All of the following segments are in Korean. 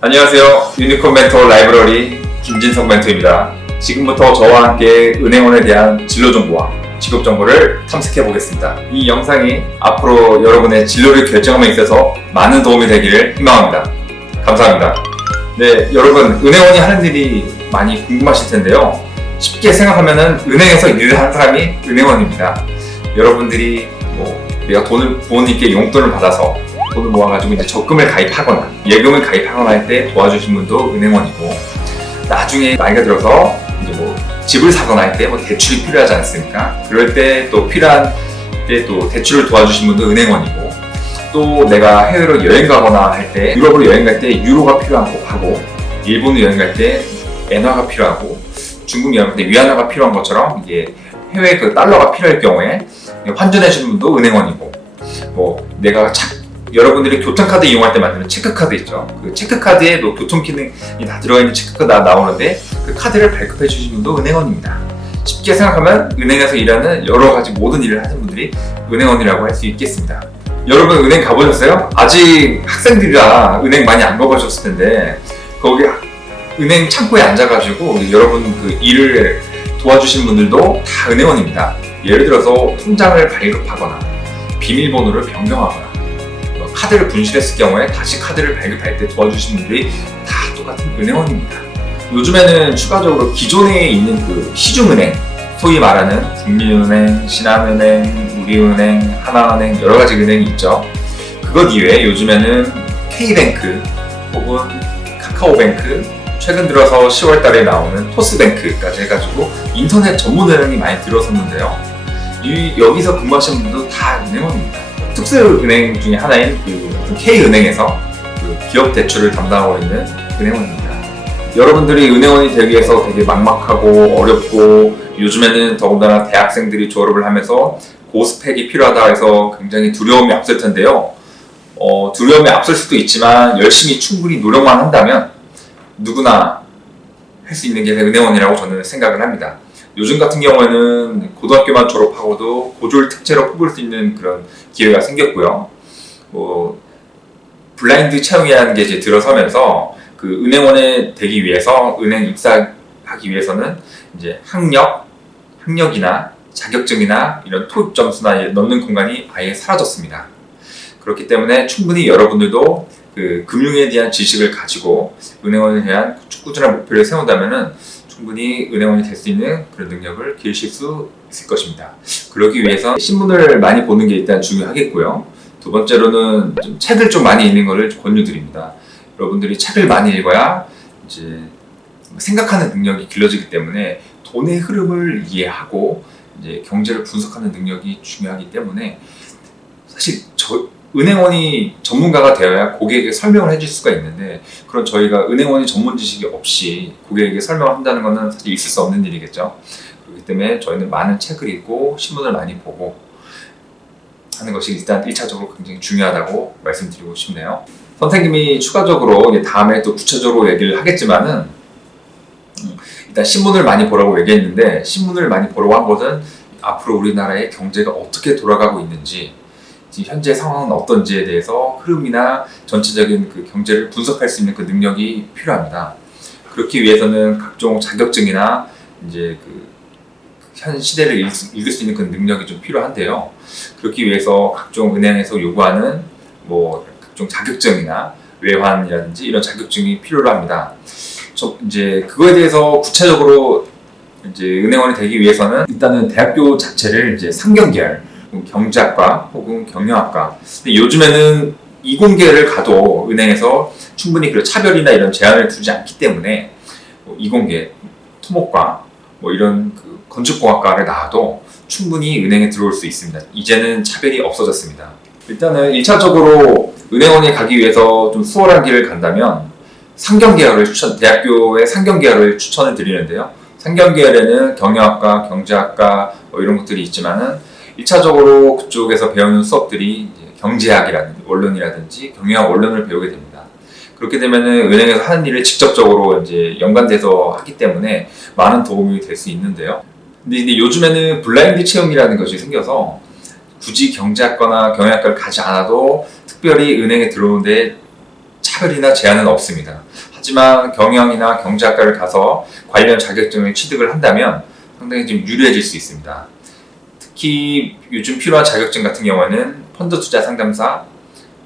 안녕하세요. 유니콘 멘토 라이브러리 김진석 멘토입니다. 지금부터 저와 함께 은행원에 대한 진로 정보와 직업 정보를 탐색해 보겠습니다. 이 영상이 앞으로 여러분의 진로를 결정함에 있어서 많은 도움이 되기를 희망합니다. 감사합니다. 네, 여러분 은행원이 하는 일이 많이 궁금하실 텐데요. 쉽게 생각하면은 은행에서 일을 하는 사람이 은행원입니다. 여러분들이 내가 돈을 부모님께 용돈을 받아서 돈을 모아가지고 이제 적금을 가입하거나 예금을 가입하거나 할 때 도와주신 분도 은행원이고, 나중에 나이가 들어서 이제 집을 사거나 할 때 대출이 필요하지 않습니까? 그럴 때 또 필요한 때 또 대출을 도와주신 분도 은행원이고, 또 내가 해외로 여행 가거나 할 때 유럽으로 여행 갈 때 유로가 필요하고, 일본으로 여행 갈 때 엔화가 필요하고, 중국 여행 갈 때 위안화가 필요한 것처럼 이게 해외 그 달러가 필요할 경우에 환전해 주는 분도 은행원이고, 내가 여러분들이 교통카드 이용할 때 만드는 체크카드 있죠. 그 체크카드에 교통 기능이 다 들어가 있는 체크카드가 나오는데 그 카드를 발급해 주신 분도 은행원입니다. 쉽게 생각하면 은행에서 일하는 여러 가지 모든 일을 하는 분들이 은행원이라고 할 수 있겠습니다. 여러분 은행 가보셨어요? 아직 학생들이라 은행 많이 안 가보셨을 텐데, 거기 은행 창구에 앉아가지고 여러분 그 일을 도와주신 분들도 다 은행원입니다. 예를 들어서 통장을 발급하거나 비밀번호를 변경하거나 카드를 분실했을 경우에 다시 카드를 발급할 때 도와주신 분들이 다 똑같은 은행원입니다. 요즘에는 추가적으로 기존에 있는 그 시중은행, 소위 말하는 국민은행, 신한은행, 우리은행, 하나은행 여러 가지 은행이 있죠. 그것 이외에 요즘에는 K뱅크 혹은 카카오뱅크, 최근 들어서 10월 달에 나오는 토스뱅크까지 해가지고 인터넷 전문 은행이 많이 들어섰는데요. 여기서 근무하시는 분들도 다 은행원입니다. 특수은행 중에 하나인 그 K은행에서 그 기업 대출을 담당하고 있는 은행원입니다. 여러분들이 은행원이 되기 위해서 되게 막막하고 어렵고, 요즘에는 더군다나 대학생들이 졸업을 하면서 고스펙이 필요하다 해서 굉장히 두려움이 앞설 텐데요. 두려움이 앞설 수도 있지만 열심히 충분히 노력만 한다면 누구나 할 수 있는 게 은행원이라고 저는 생각을 합니다. 요즘 같은 경우에는 고등학교만 졸업하고도 고졸 특채로 뽑을 수 있는 그런 기회가 생겼고요. 블라인드 채용이라는 게 이제 들어서면서 그 은행원에 되기 위해서, 은행 입사하기 위해서는 이제 학력이나 자격증이나 이런 토익 점수나 넣는 공간이 아예 사라졌습니다. 그렇기 때문에 충분히 여러분들도 그 금융에 대한 지식을 가지고 은행원에 대한 꾸준한 목표를 세운다면은 충분히 은행원이 될 수 있는 그런 능력을 기르실 수 있을 것입니다. 그러기 위해서 신문을 많이 보는 게 일단 중요하겠고요. 두 번째로는 책을 좀 많이 읽는 것을 권유드립니다. 여러분들이 책을 많이 읽어야 이제 생각하는 능력이 길러지기 때문에 돈의 흐름을 이해하고 이제 경제를 분석하는 능력이 중요하기 때문에, 사실 은행원이 전문가가 되어야 고객에게 설명을 해줄 수가 있는데, 그런 저희가 은행원이 전문 지식이 없이 고객에게 설명을 한다는 것은 사실 있을 수 없는 일이겠죠. 그렇기 때문에 저희는 많은 책을 읽고 신문을 많이 보고 하는 것이 일단 1차적으로 굉장히 중요하다고 말씀드리고 싶네요. 선생님이 추가적으로 다음에 또 구체적으로 얘기를 하겠지만은, 일단 신문을 많이 보라고 얘기했는데, 신문을 많이 보라고 한 것은 앞으로 우리나라의 경제가 어떻게 돌아가고 있는지, 현재 상황은 어떤지에 대해서 흐름이나 전체적인 그 경제를 분석할 수 있는 그 능력이 필요합니다. 그렇기 위해서는 각종 자격증이나 이제 현 시대를 읽을 수 있는 그 능력이 좀 필요한데요. 그렇기 위해서 각종 은행에서 요구하는 각종 자격증이나 외환이라든지 이런 자격증이 필요로 합니다. 이제 그거에 대해서 구체적으로 이제 은행원이 되기 위해서는 일단은 대학교 자체를 이제 상경계열, 경제학과 혹은 경영학과. 근데 요즘에는 이공계를 가도 은행에서 충분히 차별이나 이런 제한을 두지 않기 때문에 이공계, 토목과 이런 건축공학과를 나와도 충분히 은행에 들어올 수 있습니다. 이제는 차별이 없어졌습니다. 일단은 1차적으로 은행원에 가기 위해서 좀 수월한 길을 간다면 대학교의 상경계열을 추천을 드리는데요. 상경계열에는 경영학과, 경제학과 이런 것들이 있지만은 1차적으로 그쪽에서 배우는 수업들이 경제학이라든지 원론이라든지 경영학 원론을 배우게 됩니다. 그렇게 되면은 은행에서 하는 일을 직접적으로 이제 연관돼서 하기 때문에 많은 도움이 될 수 있는데요. 근데 요즘에는 블라인드 채용이라는 것이 생겨서 굳이 경제학과나 경영학과를 가지 않아도 특별히 은행에 들어오는데 차별이나 제한은 없습니다. 하지만 경영이나 경제학과를 가서 관련 자격증을 취득을 한다면 상당히 좀 유리해질 수 있습니다. 특히 요즘 필요한 자격증 같은 경우에는 펀드 투자 상담사,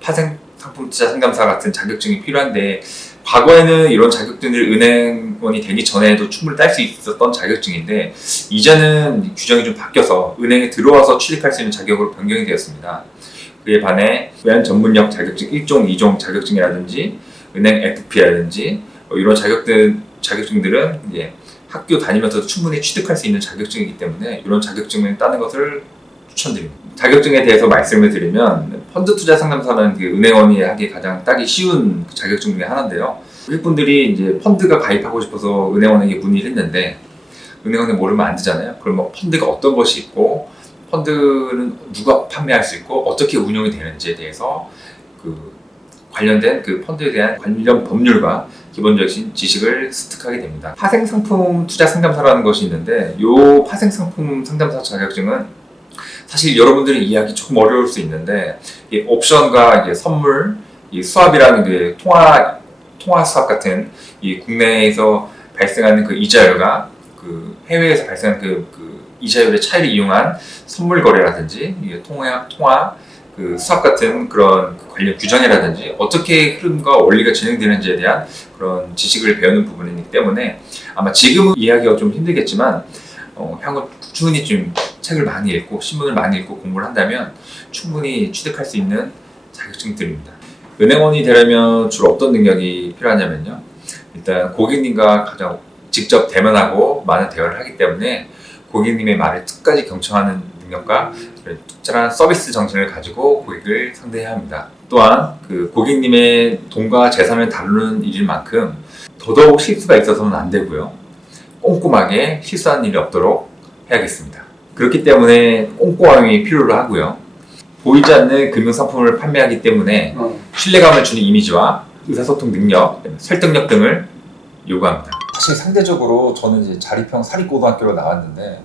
파생 상품 투자 상담사 같은 자격증이 필요한데, 과거에는 이런 자격증을 은행원이 되기 전에도 충분히 딸 수 있었던 자격증인데, 이제는 규정이 좀 바뀌어서 은행에 들어와서 취직할 수 있는 자격으로 변경이 되었습니다. 그에 반해 외환 전문역 자격증 1종, 2종 자격증이라든지 은행 FP라든지 이런 자격증들은 이제 학교 다니면서도 충분히 취득할 수 있는 자격증이기 때문에 이런 자격증을 따는 것을 추천드립니다. 자격증에 대해서 말씀을 드리면, 펀드 투자 상담사는 은행원이 하기 가장 따기 쉬운 자격증 중에 하나인데요. 고객분들이 이제 펀드가 가입하고 싶어서 은행원에게 문의를 했는데, 은행원에 모르면 안 되잖아요. 그럼 펀드가 어떤 것이 있고, 펀드는 누가 판매할 수 있고, 어떻게 운영이 되는지에 대해서 관련된 펀드에 대한 관련 법률과 기본적인 지식을 습득하게 됩니다. 파생상품 투자 상담사라는 것이 있는데, 이 파생상품 상담사 자격증은 사실 여러분들이 이해하기 조금 어려울 수 있는데, 이 옵션과 이게 선물, 이 수합이라는 게 통화 수합 같은 이 국내에서 발생하는 이자율과 해외에서 발생하는 이자율의 차이를 이용한 선물 거래라든지 통화 수합 같은 그런 관련 규정이라든지 어떻게 흐름과 원리가 진행되는지에 대한 그런 지식을 배우는 부분이기 때문에 아마 지금은 이해하기가 좀 힘들겠지만 향후 꾸준히 좀 책을 많이 읽고 신문을 많이 읽고 공부를 한다면 충분히 취득할 수 있는 자격증들입니다. 은행원이 되려면 주로 어떤 능력이 필요하냐면요. 일단 고객님과 가장 직접 대면하고 많은 대화를 하기 때문에 고객님의 말을 끝까지 경청하는 능력과 특별한 서비스 정신을 가지고 고객을 상대해야 합니다. 또한 고객님의 돈과 재산을 다루는 일인 만큼 더더욱 실수가 있어서는 안 되고요. 꼼꼼하게 실수하는 일이 없도록 해야겠습니다. 그렇기 때문에 꼼꼼함이 필요로 하고요. 보이지 않는 금융상품을 판매하기 때문에 신뢰감을 주는 이미지와 의사소통 능력, 설득력 등을 요구합니다. 사실 상대적으로 저는 이제 자립형 사립고등학교로 나왔는데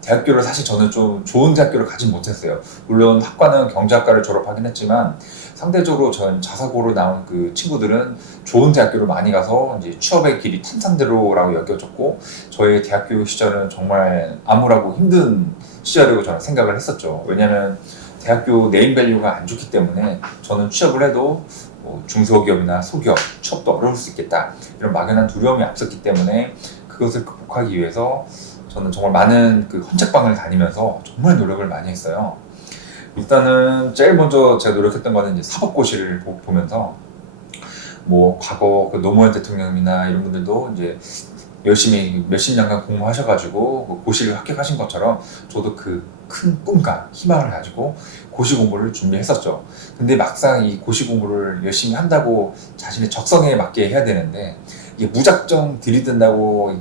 대학교를 사실 저는 좀 좋은 대학교를 가진 못했어요. 물론 학과는 경제학과를 졸업하긴 했지만 상대적으로 전 자사고로 나온 친구들은 좋은 대학교를 많이 가서 이제 취업의 길이 탄탄대로라고 여겨졌고, 저의 대학교 시절은 정말 암울하고 힘든 시절이라고 저는 생각을 했었죠. 왜냐하면 대학교 네임밸류가 안 좋기 때문에 저는 취업을 해도 중소기업이나 소기업 취업도 어려울 수 있겠다, 이런 막연한 두려움이 앞섰기 때문에 그것을 극복하기 위해서 저는 정말 많은 헌책방을 다니면서 정말 노력을 많이 했어요. 일단은 제일 먼저 제가 노력했던 거는 이제 사법고시를 보면서 과거 노무현 대통령이나 이런 분들도 이제 열심히 몇십 년간 공부하셔가지고 고시를 합격하신 것처럼 저도 큰 꿈과 희망을 가지고 고시 공부를 준비했었죠. 근데 막상 이 고시 공부를 열심히 한다고 자신의 적성에 맞게 해야 되는데, 이게 무작정 들이댄다고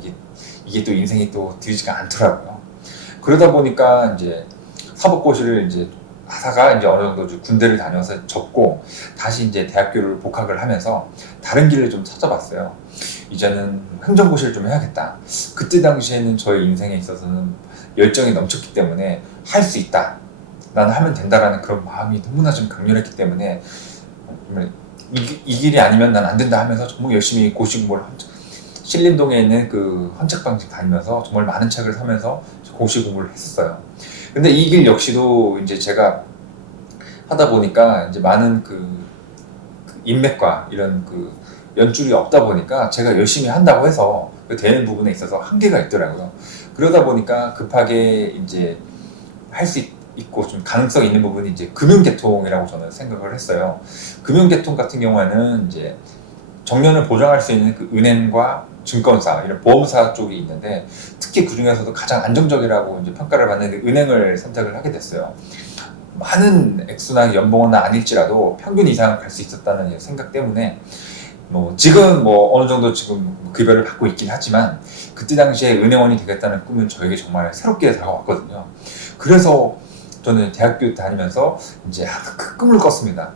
이게 또 인생이 또 들이지가 않더라고요. 그러다 보니까 이제 사법고시를 이제 하다가 이제 어느 정도 군대를 다녀서 접고 다시 이제 대학교를 복학을 하면서 다른 길을 좀 찾아봤어요. 이제는 행정고시를 좀 해야겠다. 그때 당시에는 저의 인생에 있어서는 열정이 넘쳤기 때문에 할 수 있다, 나는 하면 된다라는 그런 마음이 너무나 좀 강렬했기 때문에 이 길이 아니면 난 안 된다 하면서 정말 열심히 고시 공부를 신림동에 있는 헌책방집 다니면서 정말 많은 책을 사면서 고시 공부를 했었어요. 근데 이 길 역시도 이제 제가 하다 보니까 이제 많은 인맥과 이런 연줄이 없다 보니까 제가 열심히 한다고 해서 되는 부분에 있어서 한계가 있더라고요. 그러다 보니까 급하게 이제 할 수 있고 좀 가능성이 있는 부분이 이제 금융계통이라고 저는 생각을 했어요. 금융계통 같은 경우에는 이제 정년을 보장할 수 있는 은행과 증권사, 이런 보험사 쪽이 있는데, 특히 그 중에서도 가장 안정적이라고 이제 평가를 받는 은행을 선택을 하게 됐어요. 많은 액수나 연봉은 아닐지라도 평균 이상을 갈 수 있었다는 생각 때문에 지금 어느 정도 지금 급여를 받고 있긴 하지만 그때 당시에 은행원이 되겠다는 꿈은 저에게 정말 새롭게 다가왔거든요. 그래서 저는 대학교 다니면서 이제 큰 꿈을 꿨습니다.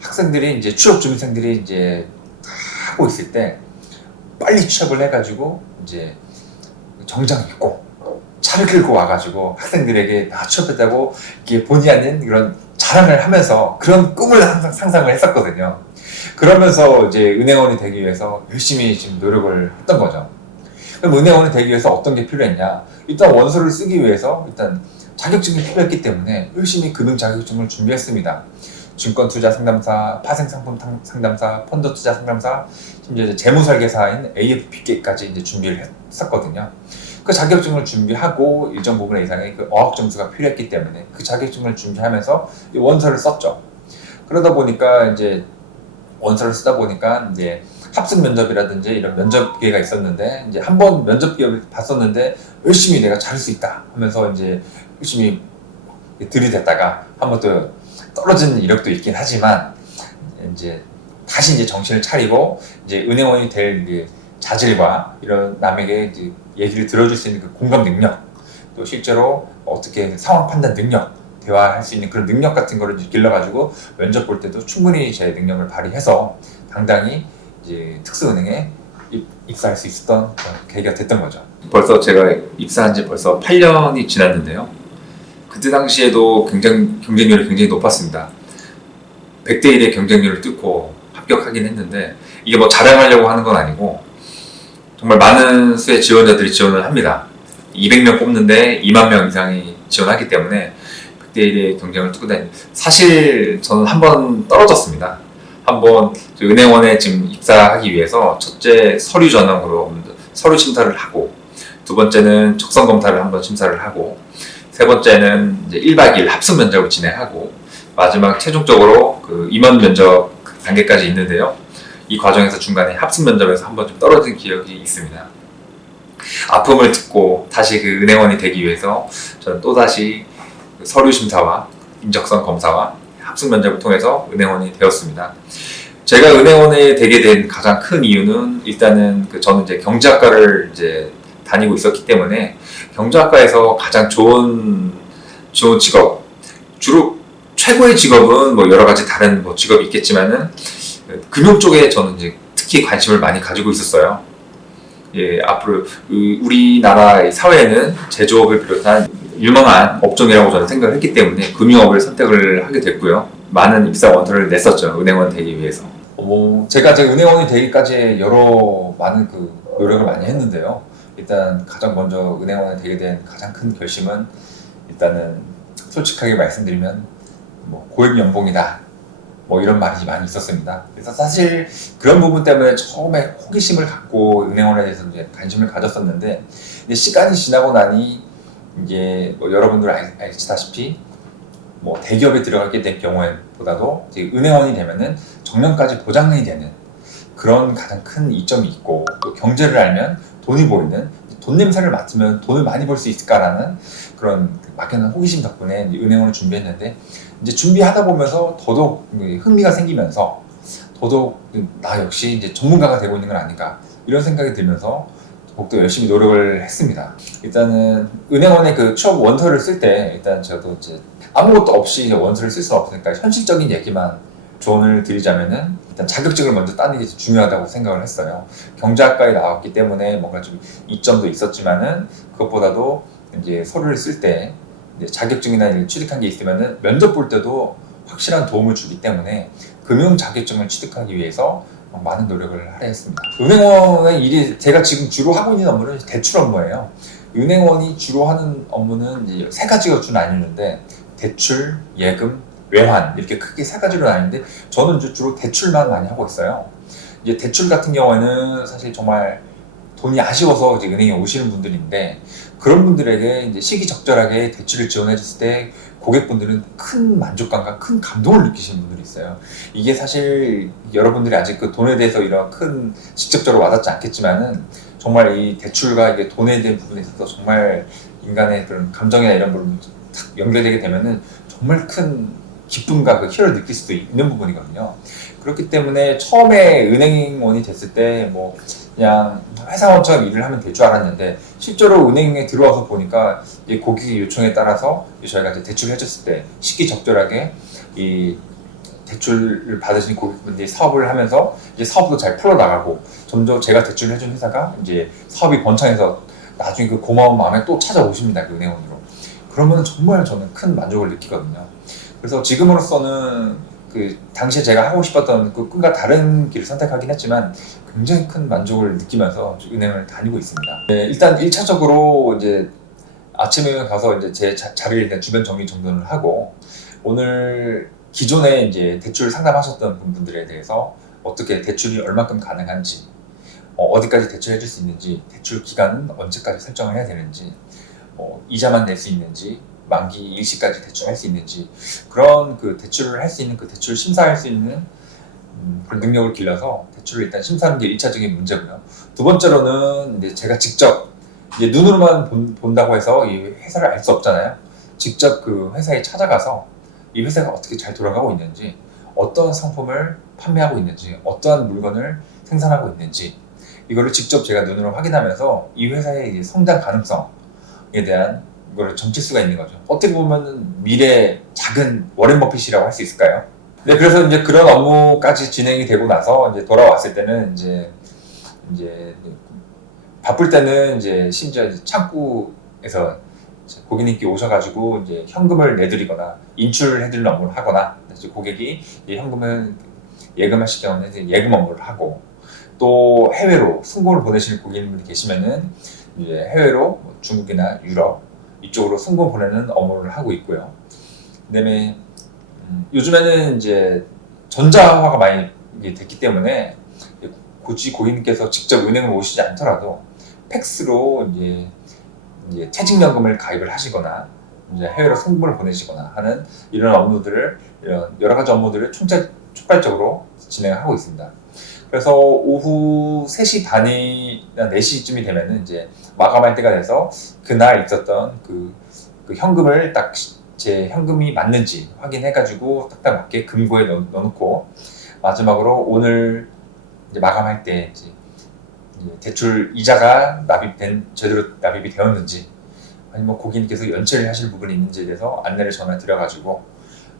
학생들이 이제 취업 준비생들이 이제 하고 있을 때 빨리 취업을 해가지고 이제 정장 입고 차를 끌고 와가지고 학생들에게 나 취업했다고 이게 본의 아닌 그런 자랑을 하면서 그런 꿈을 항상 상상을 했었거든요. 그러면서 이제 은행원이 되기 위해서 열심히 지금 노력을 했던 거죠. 그럼 은행원이 되기 위해서 어떤 게 필요했냐? 일단 원서를 쓰기 위해서 일단 자격증이 필요했기 때문에 열심히 금융 자격증을 준비했습니다. 증권투자 상담사, 파생상품 상담사, 펀드투자 상담사, 심지어 이제 재무설계사인 AFP까지 이제 준비를 했었거든요. 그 자격증을 준비하고 일정 부분 이상의 그 어학 점수가 필요했기 때문에 그 자격증을 준비하면서 이 원서를 썼죠. 그러다 보니까 이제 원서를 쓰다 보니까 이제 합승 면접이라든지 이런 면접 기회가 있었는데 이제 한 번 면접 기회를 봤었는데 열심히 내가 잘할 수 있다 하면서 이제 열심히 들이댔다가 한 번 또 떨어진 이력도 있긴 하지만 이제 다시 이제 정신을 차리고 이제 은행원이 될 이제 자질과 이런 남에게 이제 얘기를 들어줄 수 있는 그 공감 능력, 또 실제로 어떻게 상황 판단 능력, 대화할 수 있는 그런 능력 같은 거를 이제 길러가지고 면접 볼 때도 충분히 제 능력을 발휘해서 당당히 이제 특수은행에 입사할 수 있었던 그런 계기가 됐던 거죠. 벌써 제가 입사한 지 벌써 8년이 지났는데요. 그때 당시에도 경쟁률이 굉장히 높았습니다. 100대 1의 경쟁률을 뚫고 합격하긴 했는데 이게 뭐 자랑하려고 하는 건 아니고 정말 많은 수의 지원자들이 지원을 합니다. 200명 뽑는데 2만 명 이상이 지원하기 때문에 100대 1의 경쟁을 뚫고 다니는 사실 저는 한 번 떨어졌습니다. 한번 은행원에 지금 입사하기 위해서 첫째 서류 전형으로 서류 심사를 하고 두 번째는 적성 검사를 한번 심사를 하고 세 번째는 이제 1박 2일 합숙 면접을 진행하고 마지막 최종적으로 그 임원 면접 단계까지 있는데요. 이 과정에서 중간에 합숙 면접에서 한번 좀 떨어진 기억이 있습니다. 아픔을 듣고 다시 그 은행원이 되기 위해서 저는 또다시 그 서류 심사와 인적성 검사와 합숙 면접을 통해서 은행원이 되었습니다. 제가 은행원에 되게 된 가장 큰 이유는 일단은 저는 이제 경제학과를 이제 다니고 있었기 때문에 경제학과에서 가장 좋은 직업, 주로 최고의 직업은 뭐 여러 가지 다른 뭐 직업이 있겠지만은 금융 쪽에 저는 이제 특히 관심을 많이 가지고 있었어요. 예, 앞으로 우리나라 사회에는 제조업을 비롯한 유망한 업종이라고 저는 생각을 했기 때문에 금융업을 선택을 하게 됐고요. 많은 입사 원서를 냈었죠. 은행원 되기 위해서. 제가 은행원이 되기까지 여러 많은 그 노력을 많이 했는데요. 일단 가장 먼저 은행원에 되게 된 가장 큰 결심은 일단은 솔직하게 말씀드리면 뭐 고액 연봉이다 뭐 이런 말이 많이 있었습니다. 그래서 사실 그런 부분 때문에 처음에 호기심을 갖고 은행원에 대해서 이제 관심을 가졌었는데 이제 시간이 지나고 나니 이제 뭐 여러분들 아시다시피 뭐 대기업에 들어가게 된 경우에보다도 이제 은행원이 되면은 정년까지 보장이 되는 그런 가장 큰 이점이 있고 또 경제를 알면 돈이 보이는 돈 냄새를 맡으면 돈을 많이 벌 수 있을까라는 그런 막연한 호기심 덕분에 은행원을 준비했는데 이제 준비하다 보면서 더더욱 흥미가 생기면서 더더욱 나 역시 이제 전문가가 되고 있는 건 아닌가 이런 생각이 들면서 더욱더 열심히 노력을 했습니다. 일단은 은행원의 그 취업 원서를 쓸 때 일단 저도 이제 아무것도 없이 원서를 쓸 수는 없으니까 현실적인 얘기만 조언을 드리자면은 일단 자격증을 먼저 따는 게 중요하다고 생각을 했어요. 경제학과에 나왔기 때문에 뭔가 좀 이점도 있었지만은 그것보다도 이제 서류를 쓸 때 자격증이나 취득한 게 있으면은 면접 볼 때도 확실한 도움을 주기 때문에 금융 자격증을 취득하기 위해서 많은 노력을 하려 했습니다. 은행원의 일이 제가 지금 주로 하고 있는 업무는 대출 업무예요. 은행원이 주로 하는 업무는 이제 세 가지가 주로 나뉘는데 대출, 예금, 외환 이렇게 크게 세 가지로 나뉘는데 저는 주로 대출만 많이 하고 있어요. 이제 대출 같은 경우에는 사실 정말 돈이 아쉬워서 이제 은행에 오시는 분들인데 그런 분들에게 이제 시기적절하게 대출을 지원해 줬을 때 고객분들은 큰 만족감과 큰 감동을 느끼시는 분들이 있어요. 이게 사실 여러분들이 아직 그 돈에 대해서 이런 큰 직접적으로 와닿지 않겠지만은 정말 이 대출과 이게 돈에 대한 부분에 있어서 정말 인간의 그런 감정이나 이런 부분이 탁 연결되게 되면은 정말 큰 기쁨과 그 희열을 느낄 수도 있는 부분이거든요. 그렇기 때문에 처음에 은행원이 됐을 때 뭐 그냥 회사원처럼 일을 하면 될 줄 알았는데 실제로 은행에 들어와서 보니까 이 고객의 요청에 따라서 저희가 이제 대출을 해줬을 때 시기적절하게 이 대출을 받으신 고객분들이 사업을 하면서 이제 사업도 잘 풀어나가고 점점 제가 대출을 해준 회사가 이제 사업이 번창해서 나중에 그 고마운 마음에 또 찾아오십니다. 그 은행원으로. 그러면 정말 저는 큰 만족을 느끼거든요. 그래서 지금으로서는 그 당시에 제가 하고 싶었던 그 꿈과 다른 길을 선택하긴 했지만 굉장히 큰 만족을 느끼면서 은행을 다니고 있습니다. 네, 일단 1차적으로 이제 아침에 가서 이제 제 자리를 일단 주변 정리 정돈을 하고 오늘 기존에 이제 대출 상담하셨던 분들에 대해서 어떻게 대출이 얼마큼 가능한지, 어디까지 대출해 줄 수 있는지, 대출 기간은 언제까지 설정을 해야 되는지, 이자만 낼 수 있는지, 만기 일시까지 대출할 수 있는지, 그런 그 대출을 할 수 있는 그 대출 심사할 수 있는 그런 능력을 길러서 대출을 일단 심사하는 게 1차적인 문제고요. 두 번째로는 이제 제가 직접 이제 눈으로만 본다고 해서 이 회사를 알 수 없잖아요. 직접 그 회사에 찾아가서 이 회사가 어떻게 잘 돌아가고 있는지, 어떤 상품을 판매하고 있는지, 어떠한 물건을 생산하고 있는지, 이거를 직접 제가 눈으로 확인하면서 이 회사의 이제 성장 가능성에 대한 이거를 점칠 수가 있는 거죠. 어떻게 보면 미래 작은 워렌 버핏이라고 할 수 있을까요? 네, 그래서 이제 그런 업무까지 진행이 되고 나서 이제 돌아왔을 때는 이제 바쁠 때는 이제 심지어 이제 창구에서 고객님께 오셔가지고 이제 현금을 내드리거나 인출을 해드리는 업무를 하거나, 이제 고객이 이제 현금을 예금하실 경우는 이제 예금 업무를 하고, 또 해외로 송금을 보내시는 고객님들이 계시면은 이제 해외로 뭐 중국이나 유럽 이쪽으로 송금 보내는 업무를 하고 있고요. 그다음에 요즘에는 이제 전자화가 많이 됐기 때문에 굳이 고객님께서 직접 은행을 오시지 않더라도 팩스로 이제 퇴직연금을 가입을 하시거나 이제 해외로 송금을 보내시거나 하는 이런 업무들을, 이런 여러 가지 업무들을 촉발적으로 진행하고 있습니다. 그래서 오후 3시 반이나 4시쯤이 되면은 이제 마감할 때가 돼서 그날 있었던 그 현금을 딱 제 현금이 맞는지 확인해가지고 딱딱 맞게 금고에 넣어놓고, 마지막으로 오늘 이제 마감할 때 이제 대출 이자가 제대로 납입이 되었는지, 아니면 고객님께서 연체를 하실 부분이 있는지에 대해서 안내를 전화 드려가지고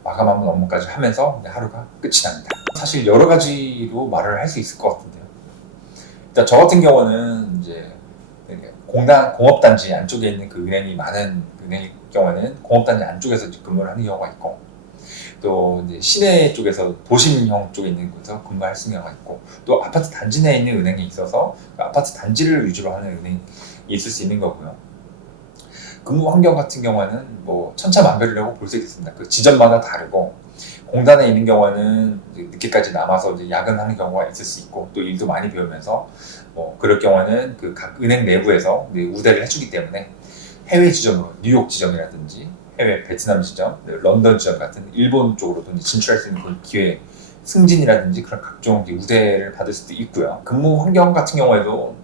마감하는 업무까지 하면서 하루가 끝이 납니다. 사실 여러 가지로 말을 할 수 있을 것 같은데요. 일단 저 같은 경우는 이제 공업단지 안쪽에 있는 그 은행이 많은 은행일 경우에는 공업단지 안쪽에서 근무를 하는 경우가 있고, 또 이제 시내 쪽에서 도심형 쪽에 있는 곳에서 근무할 수 있는 경우가 있고, 또 아파트 단지 내에 있는 은행이 있어서 그 아파트 단지를 위주로 하는 은행이 있을 수 있는 거고요. 근무 환경 같은 경우에는 뭐 천차만별이라고 볼 수 있겠습니다. 그 지점마다 다르고, 공단에 있는 경우에는 늦게까지 남아서 이제 야근하는 경우가 있을 수 있고, 또 일도 많이 배우면서 그럴 경우에는 그 각 은행 내부에서 우대를 해주기 때문에 해외 지점으로 뉴욕 지점이라든지 해외 베트남 지점, 런던 지점 같은 일본 쪽으로도 진출할 수 있는 그런 기회, 승진이라든지 그런 각종 우대를 받을 수도 있고요. 근무 환경 같은 경우에도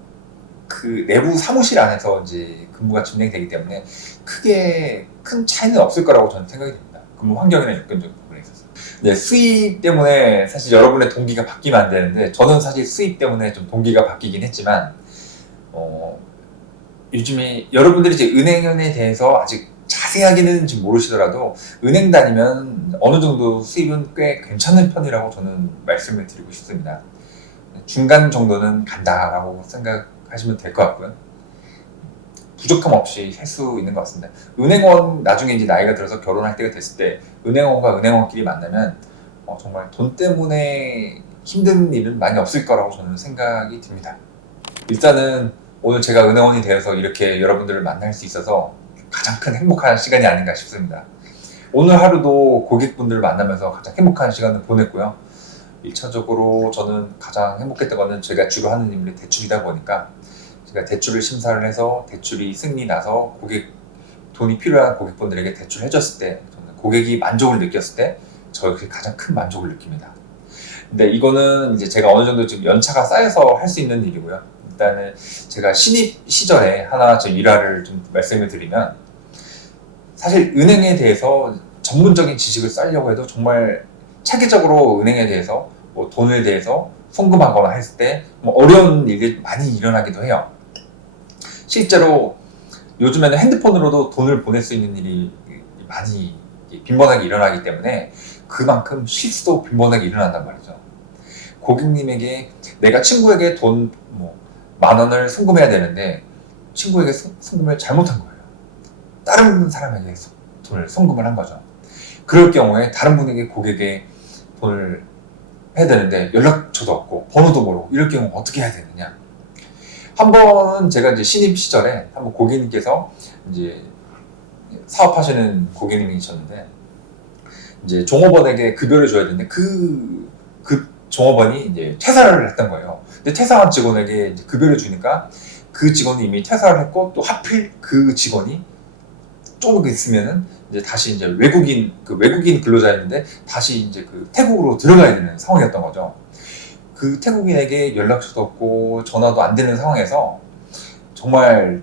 그 내부 사무실 안에서 이제 근무가 진행되기 때문에 크게 큰 차이는 없을 거라고 저는 생각이 됩니다. 근무 환경이나 여건적 부분에 있어서. 네, 수입 때문에 사실 여러분의 동기가 바뀌면 안 되는데, 저는 사실 수입 때문에 좀 동기가 바뀌긴 했지만, 요즘에 여러분들이 이제 은행에 대해서 아직 자세하게는 지금 모르시더라도 은행 다니면 어느 정도 수입은 꽤 괜찮은 편이라고 저는 말씀을 드리고 싶습니다. 중간 정도는 간다라고 생각하시면 될 것 같고요. 부족함 없이 할 수 있는 것 같습니다. 은행원, 나중에 이제 나이가 들어서 결혼할 때가 됐을 때 은행원과 은행원끼리 만나면 정말 돈 때문에 힘든 일은 많이 없을 거라고 저는 생각이 듭니다. 일단은 오늘 제가 은행원이 되어서 이렇게 여러분들을 만날 수 있어서 가장 큰 행복한 시간이 아닌가 싶습니다. 오늘 하루도 고객분들을 만나면서 가장 행복한 시간을 보냈고요. 1차적으로 저는 가장 행복했던 거는 제가 주로 하는 일이 대출이다 보니까, 제가 대출을 심사를 해서 대출이 승인이 나서 돈이 필요한 고객분들에게 대출을 해줬을 때, 저는 고객이 만족을 느꼈을 때 저에게 가장 큰 만족을 느낍니다. 근데 이거는 이제 제가 어느 정도 지금 연차가 쌓여서 할 수 있는 일이고요. 일단은 제가 신입 시절에 하나 제 일화를 좀 말씀을 드리면, 사실 은행에 대해서 전문적인 지식을 쌓으려고 해도 정말 체계적으로 은행에 대해서 돈에 대해서 송금하거나 했을 때 어려운 일이 많이 일어나기도 해요. 실제로 요즘에는 핸드폰으로도 돈을 보낼 수 있는 일이 많이 빈번하게 일어나기 때문에 그만큼 실수도 빈번하게 일어난단 말이죠. 고객님에게 내가 친구에게 돈 10,000원을 송금해야 되는데 친구에게 송금을 잘못한 거예요. 다른 사람에게 돈을 송금을 한 거죠. 그럴 경우에 다른 분에게 고객의 돈을 해야 되는데 연락처도 없고 번호도 모르고 이럴 경우 어떻게 해야 되느냐. 한 번은 제가 이제 신입 시절에 한번 고객님께서 이제 사업하시는 고객님이셨는데 이제 종업원에게 급여를 줘야 되는데 그 종업원이 이제 퇴사를 했던 거예요. 근데 퇴사한 직원에게 이제 급여를 주니까 그 직원이 이미 퇴사를 했고 또 하필 그 직원이 조금 있으면은 이제 다시 이제 외국인 근로자였는데 다시 이제 그 태국으로 들어가야 되는 상황이었던 거죠. 그 태국인에게 연락처도 없고 전화도 안 되는 상황에서 정말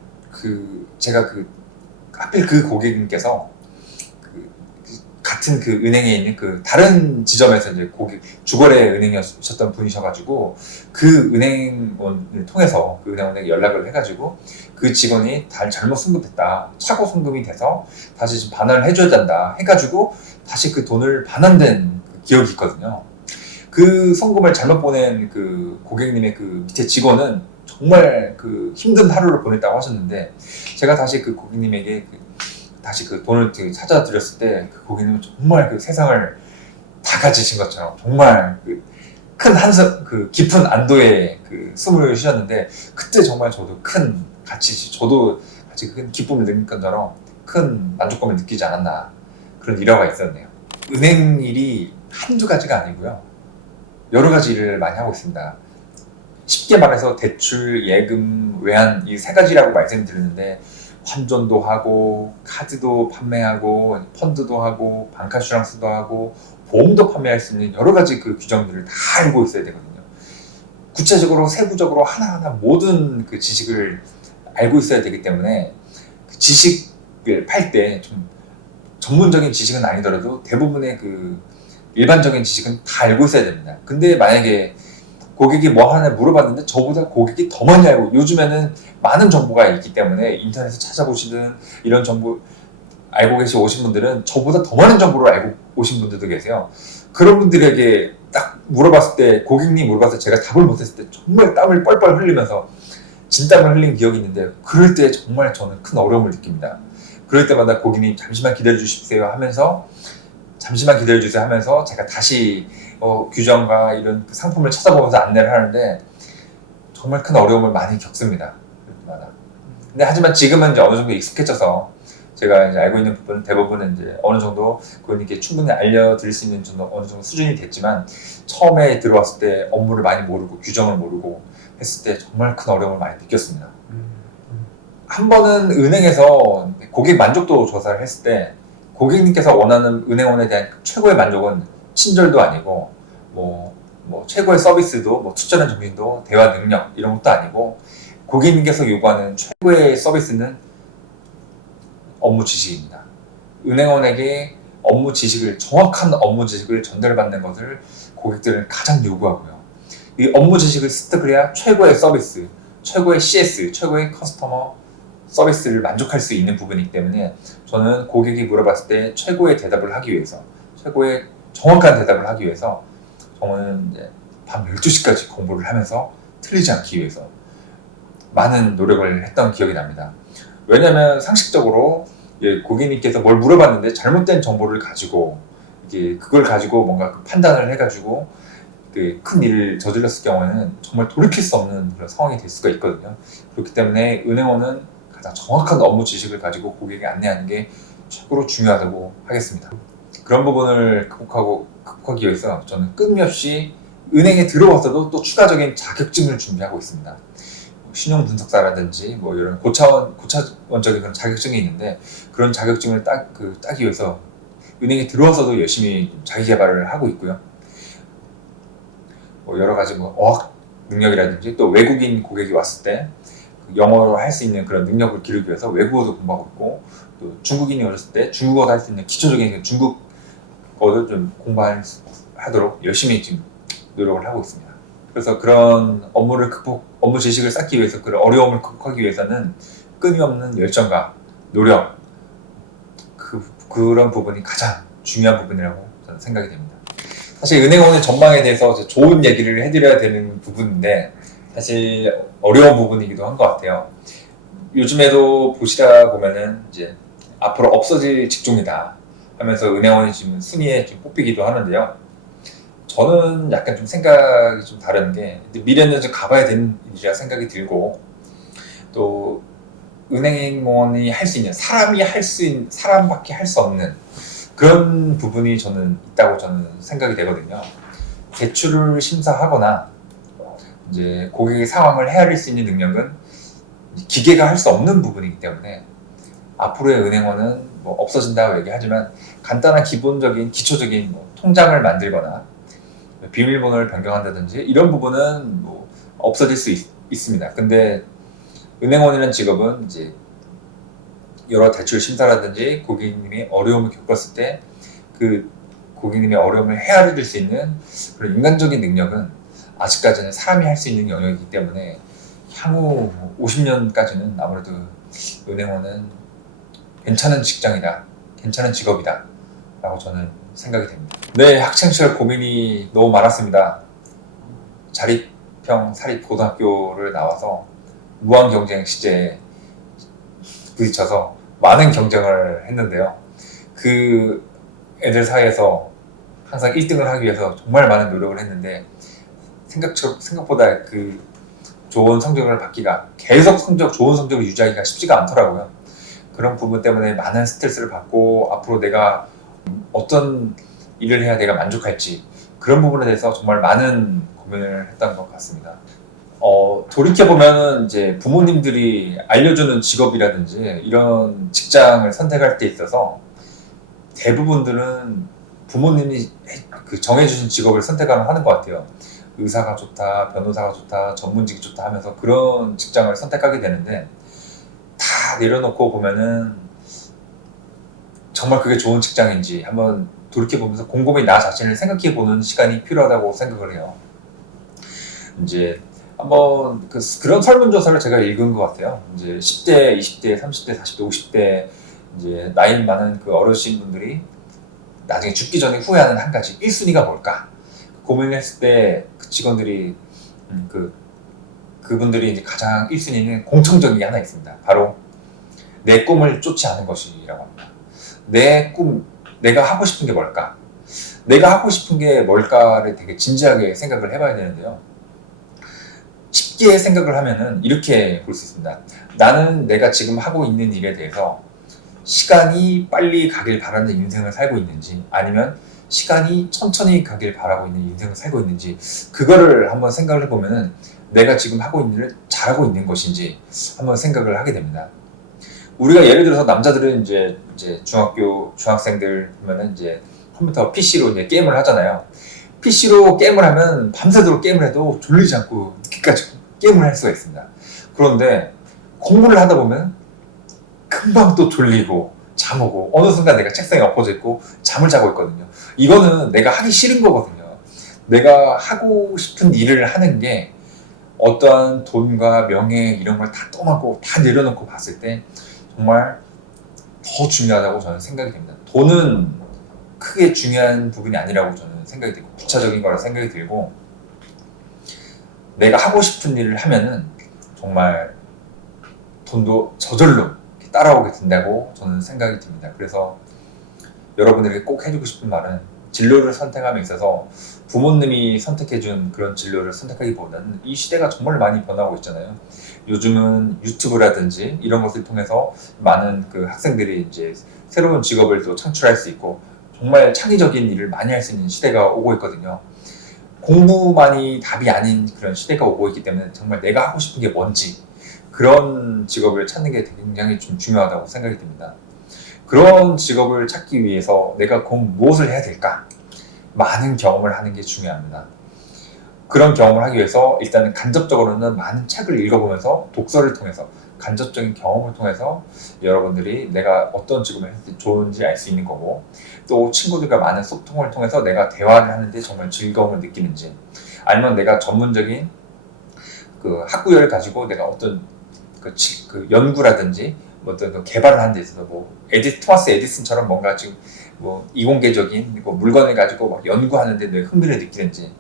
제가 하필 그 고객님께서 같은 그 은행에 있는 그 다른 지점에서 이제 주거래 은행이었던 분이셔가지고 그 은행원을 통해서 그 은행원에게 연락을 해가지고 그 직원이 잘못 승급했다, 착오 승급이 돼서 다시 좀 반환을 해줘야 된다 해가지고 다시 그 돈을 반환된 기억이 있거든요. 그 송금을 잘못 보낸 그 고객님의 그 밑에 직원은 정말 그 힘든 하루를 보냈다고 하셨는데 제가 다시 그 고객님에게 다시 그 돈을 찾아드렸을 때 그 고객님은 정말 그 세상을 다 가지신 것처럼 정말 큰 깊은 안도의 그 숨을 쉬셨는데 그때 정말 저도 저도 같이 큰 기쁨을 느낀 것처럼 큰 만족감을 느끼지 않았나 그런 일화가 있었네요. 은행 일이 한두 가지가 아니고요. 여러 가지 일을 많이 하고 있습니다. 쉽게 말해서 대출, 예금, 외환 이 세 가지라고 말씀드리는데 환전도 하고 카드도 판매하고 펀드도 하고 방카슈랑스도 하고 보험도 판매할 수 있는 여러 가지 그 규정들을 다 알고 있어야 되거든요. 구체적으로 세부적으로 하나하나 모든 그 지식을 알고 있어야 되기 때문에 그 지식을 팔 때 좀 전문적인 지식은 아니더라도 대부분의 그 일반적인 지식은 다 알고 있어야 됩니다. 근데 만약에 고객이 뭐 하나 물어봤는데 저보다 고객이 더 많이 알고 요즘에는 많은 정보가 있기 때문에 인터넷에 찾아보시든 이런 정보 알고 오신 분들은 저보다 더 많은 정보를 알고 오신 분들도 계세요. 그런 분들에게 딱 물어봤을 때 고객님 물어봤을 때 제가 답을 못했을 때 정말 땀을 뻘뻘 흘리면서 진땀을 흘린 기억이 있는데 그럴 때 정말 저는 큰 어려움을 느낍니다. 그럴 때마다 고객님 잠시만 기다려 주십시오 하면서 제가 다시 규정과 이런 상품을 찾아보면서 안내를 하는데 정말 큰 어려움을 많이 겪습니다. 근데 하지만 지금은 이제 어느 정도 익숙해져서 제가 이제 알고 있는 부분은 대부분은 이제 어느 정도 고객님께 충분히 알려드릴 수 있는 정도 어느 정도 수준이 됐지만 처음에 들어왔을 때 업무를 많이 모르고 규정을 모르고 했을 때 정말 큰 어려움을 많이 느꼈습니다. 한 번은 은행에서 고객 만족도 조사를 했을 때 고객님께서 원하는 은행원에 대한 최고의 만족은 친절도 아니고 뭐 최고의 서비스도 투철한 정신도 대화 능력 이런 것도 아니고 고객님께서 요구하는 최고의 서비스는 업무 지식입니다. 은행원에게 정확한 업무 지식을 전달받는 것을 고객들은 가장 요구하고요. 이 업무 지식을 습득을 해야 최고의 서비스, 최고의 CS, 최고의 커스터머 서비스를 만족할 수 있는 부분이기 때문에 저는 고객이 물어봤을 때 최고의 대답을 하기 위해서 최고의 정확한 대답을 하기 위해서 저는 이제 밤 12시까지 공부를 하면서 틀리지 않기 위해서 많은 노력을 했던 기억이 납니다. 왜냐하면 상식적으로 고객님께서 뭘 물어봤는데 잘못된 정보를 가지고 그걸 가지고 뭔가 판단을 해가지고 큰 일을 저질렀을 경우에는 정말 돌이킬 수 없는 그런 상황이 될 수가 있거든요. 그렇기 때문에 은행원은 가장 정확한 업무 지식을 가지고 고객에게 안내하는 게 최고로 중요하다고 하겠습니다. 그런 부분을 극복하기 위해서 저는 끊임없이 은행에 들어와서도 또 추가적인 자격증을 준비하고 있습니다. 신용분석사라든지 이런 고차원적인 그런 자격증이 있는데 그런 자격증을 따기 위해서 은행에 들어와서도 열심히 자기 개발을 하고 있고요. 여러 가지 어학 능력이라든지 또 외국인 고객이 왔을 때 영어로 할 수 있는 그런 능력을 기르기 위해서 외국어도 공부하고 있고 또 중국인이 오셨을 때 중국어도 할 수 있는 기초적인 중국어를 좀 공부하도록 열심히 지금 노력을 하고 있습니다. 그래서 그런 업무 지식을 쌓기 위해서 그런 어려움을 극복하기 위해서는 끊임없는 열정과 노력 그런 부분이 가장 중요한 부분이라고 저는 생각이 됩니다. 사실 은행원의 전망에 대해서 좋은 얘기를 해드려야 되는 부분인데 사실 어려운 부분이기도 한 것 같아요. 요즘에도 보시다 보면은 이제 앞으로 없어질 직종이다 하면서 은행원이 지금 순위에 좀 뽑히기도 하는데요. 저는 약간 좀 생각이 좀 다른 게 미래는 좀 가봐야 되는 일이라 생각이 들고 또 은행원이 할 수 있는 사람밖에 할 수 없는 그런 부분이 저는 있다고 저는 생각이 되거든요. 대출을 심사하거나 이제 고객의 상황을 헤아릴 수 있는 능력은 기계가 할 수 없는 부분이기 때문에 앞으로의 은행원은 뭐 없어진다고 얘기하지만 간단한 기본적인 기초적인 뭐 통장을 만들거나 비밀번호를 변경한다든지 이런 부분은 뭐 없어질 수 있습니다. 근데 은행원이라는 직업은 이제 여러 대출 심사라든지 고객님이 어려움을 겪었을 때 그 고객님의 어려움을 헤아릴 수 있는 그런 인간적인 능력은 아직까지는 사람이 할 수 있는 영역이기 때문에 향후 50년까지는 아무래도 은행원은 괜찮은 직장이다, 괜찮은 직업이다 라고 저는 생각이 됩니다. 네, 학창시절 고민이 너무 많았습니다. 자립형 사립고등학교를 나와서 무한 경쟁 시제에 부딪혀서 많은 경쟁을 했는데요. 그 애들 사이에서 항상 1등을 하기 위해서 정말 많은 노력을 했는데 생각보다 그 좋은 성적을 받기가 계속 좋은 성적을 유지하기가 쉽지가 않더라고요. 그런 부분 때문에 많은 스트레스를 받고 앞으로 내가 어떤 일을 해야 내가 만족할지 그런 부분에 대해서 정말 많은 고민을 했던 것 같습니다. 돌이켜보면 이제 부모님들이 알려주는 직업이라든지 이런 직장을 선택할 때 있어서 대부분들은 부모님이 정해주신 직업을 선택하는 것 같아요. 의사가 좋다, 변호사가 좋다, 전문직이 좋다 하면서 그런 직장을 선택하게 되는데 다 내려놓고 보면은 정말 그게 좋은 직장인지 한번 돌이켜보면서 곰곰이 나 자신을 생각해보는 시간이 필요하다고 생각을 해요. 이제 한번 그런 설문조사를 제가 읽은 것 같아요. 이제 10대, 20대, 30대, 40대, 50대 이제 나이 많은 그 어르신 분들이 나중에 죽기 전에 후회하는 한 가지 1순위가 뭘까 고민을 했을 때 그 직원들이 그분들이 이제 가장 1순위는 공통적인 게 하나 있습니다. 바로 내 꿈을 쫓지 않은 것이라고 합니다. 내 꿈, 내가 하고 싶은 게 뭘까? 내가 하고 싶은 게 뭘까를 되게 진지하게 생각을 해봐야 되는데요. 쉽게 생각을 하면은 이렇게 볼 수 있습니다. 나는 내가 지금 하고 있는 일에 대해서 시간이 빨리 가길 바라는 인생을 살고 있는지 아니면 시간이 천천히 가길 바라고 있는 인생을 살고 있는지 그거를 한번 생각을 해보면은 내가 지금 하고 있는 일을 잘하고 있는 것인지 한번 생각을 하게 됩니다. 우리가 예를 들어서 남자들은 이제 중학생들 보면은 이제 컴퓨터 PC로 이제 게임을 하잖아요. PC로 게임을 하면 밤새도록 게임을 해도 졸리지 않고 늦게까지 게임을 할 수가 있습니다. 그런데 공부를 하다 보면 금방 또 졸리고 잠 오고 어느 순간 내가 책상에 엎어져 있고 잠을 자고 있거든요. 이거는 내가 하기 싫은 거거든요. 내가 하고 싶은 일을 하는 게 어떠한 돈과 명예 이런 걸 다 떠나고 다 내려놓고 봤을 때 정말 더 중요하다고 저는 생각이 됩니다. 돈은 크게 중요한 부분이 아니라고 저는 생각이 들고 부차적인 거라 생각이 들고 내가 하고 싶은 일을 하면은 정말 돈도 저절로 따라오게 된다고 저는 생각이 듭니다. 그래서 여러분들에게 꼭 해주고 싶은 말은 진로를 선택함에 있어서 부모님이 선택해준 그런 진로를 선택하기보다는 이 시대가 정말 많이 변하고 있잖아요. 요즘은 유튜브라든지 이런 것을 통해서 많은 그 학생들이 이제 새로운 직업을 또 창출할 수 있고 정말 창의적인 일을 많이 할 수 있는 시대가 오고 있거든요. 공부만이 답이 아닌 그런 시대가 오고 있기 때문에 정말 내가 하고 싶은 게 뭔지 그런 직업을 찾는 게 굉장히 좀 중요하다고 생각이 듭니다. 그런 직업을 찾기 위해서 내가 그럼 무엇을 해야 될까? 많은 경험을 하는 게 중요합니다. 그런 경험을 하기 위해서 일단은 간접적으로는 많은 책을 읽어보면서 독서를 통해서 간접적인 경험을 통해서 여러분들이 내가 어떤 직업을 해서 좋은지 알 수 있는 거고 또 친구들과 많은 소통을 통해서 내가 대화를 하는데 정말 즐거움을 느끼는지 아니면 내가 전문적인 그 학구열을 가지고 내가 어떤 그 연구라든지 뭐 어떤 그 개발을 하는 데 있어서 뭐 토마스 에디슨처럼 뭔가 지금 뭐 이공계적인 뭐 물건을 가지고 막 연구하는데 내 흥미를 느끼는지